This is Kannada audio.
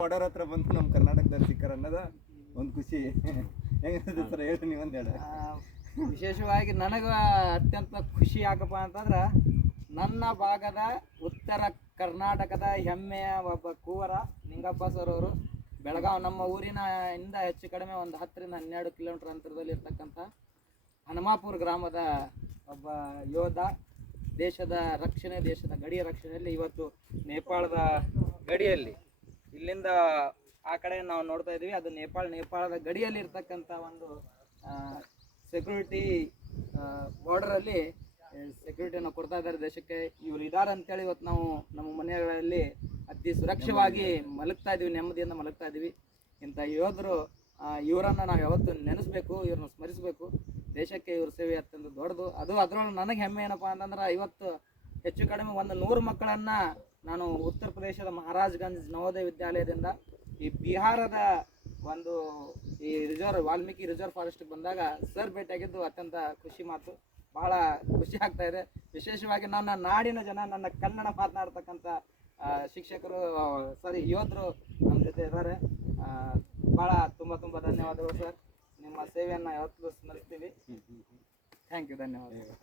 ಬಾರ್ಡರ್ ಹತ್ರ ಬಂದು ನಮ್ಮ ಕರ್ನಾಟಕದಲ್ಲಿ ಸಿಕ್ಕರ ಅನ್ನೋದ ಒಂದು ಖುಷಿ. ಹೆಂಗದ ಸರ್ ಹೇಳಿ ನೀವೊಂದು ಹೇಳಿ. ವಿಶೇಷವಾಗಿ ನನಗೆ ಅತ್ಯಂತ ಖುಷಿ ಯಾಕಪ್ಪ ಅಂತಂದ್ರೆ ನನ್ನ ಭಾಗದ ಉತ್ತರ ಕರ್ನಾಟಕದ ಹೆಮ್ಮೆಯ ಒಬ್ಬ ಕೂವರ ನಿಂಗಪ್ಪ ಸರ್ ಅವರು ಬೆಳಗಾವಿ ನಮ್ಮ ಊರಿನ ಇಂದ ಹೆಚ್ಚು ಕಡಿಮೆ ಒಂದು 10ರಿಂದ 12 ಕಿಲೋಮೀಟರ್ ಅಂತರದಲ್ಲಿ ಇರ್ತಕ್ಕಂಥ ಹನುಮಾಪುರ ಗ್ರಾಮದ ಒಬ್ಬ ಯೋಧ, ದೇಶದ ರಕ್ಷಣೆ, ದೇಶದ ಗಡಿಯ ರಕ್ಷಣೆಯಲ್ಲಿ ಇವತ್ತು ನೇಪಾಳದ ಗಡಿಯಲ್ಲಿ ಇಲ್ಲಿಂದ ಆ ಕಡೆ ನಾವು ನೋಡ್ತಾ ಇದ್ದೀವಿ, ಅದು ನೇಪಾಳದ ಗಡಿಯಲ್ಲಿ ಇರ್ತಕ್ಕಂಥ ಒಂದು ಸೆಕ್ಯೂರಿಟಿ ಬಾರ್ಡರಲ್ಲಿ ಸೆಕ್ಯೂರಿಟಿಯನ್ನು ಕೊಡ್ತಾ ಇದ್ದಾರೆ ದೇಶಕ್ಕೆ. ಇವ್ರು ಇದ್ದಾರೆ ಅಂತೇಳಿ ಇವತ್ತು ನಾವು ನಮ್ಮ ಮನೆಗಳಲ್ಲಿ ಅತಿ ಸುರಕ್ಷವಾಗಿ ಮಲಗ್ತಾ ಇದ್ದೀವಿ, ನೆಮ್ಮದಿಯಿಂದ ಮಲಗ್ತಾ ಇದ್ದೀವಿ. ಇಂಥ ಯೋಧರು ಇವರನ್ನು ನಾವು ಯಾವತ್ತೂ ನೆನೆಸ್ಬೇಕು, ಇವ್ರನ್ನ ಸ್ಮರಿಸಬೇಕು. ದೇಶಕ್ಕೆ ಇವ್ರ ಸೇವೆ ಅತ್ಯಂತ ದೊಡ್ಡದು. ಅದರೊಳಗೆ ನನಗೆ ಹೆಮ್ಮೆ ಏನಪ್ಪ ಅಂತಂದ್ರೆ ಇವತ್ತು ಹೆಚ್ಚು ಕಡಿಮೆ 100 ಮಕ್ಕಳನ್ನು ನಾನು ಉತ್ತರ ಪ್ರದೇಶದ ಮಹಾರಾಜ್ಗಂಜ್ ನವೋದಯ ವಿದ್ಯಾಲಯದಿಂದ ಈ ಬಿಹಾರದ ಒಂದು ಈ ವಾಲ್ಮೀಕಿ ರಿಸರ್ವ್ ಫಾರೆಸ್ಟ್ಗೆ ಬಂದಾಗ ಸರ್ ಭೇಟಿಯಾಗಿದ್ದು ಅತ್ಯಂತ ಖುಷಿ ಮಾತು. ಬಹಳ ಖುಷಿ ಆಗ್ತಾ ಇದೆ. ವಿಶೇಷವಾಗಿ ನನ್ನ ನಾಡಿನ ಜನ, ನನ್ನ ಕನ್ನಡ ಮಾತನಾಡ್ತಕ್ಕಂಥ ಶಿಕ್ಷಕರು ಯೋಧರು ನಮ್ಮ ಜೊತೆ ಇದ್ದಾರೆ. ಭಾಳ ತುಂಬ ಧನ್ಯವಾದಗಳು ಸರ್. ನಿಮ್ಮ ಸೇವೆಯನ್ನು ಯಾವತ್ತೂ ಸ್ಮರಿಸ್ತೀವಿ. ಥ್ಯಾಂಕ್ ಯು, ಧನ್ಯವಾದಗಳು.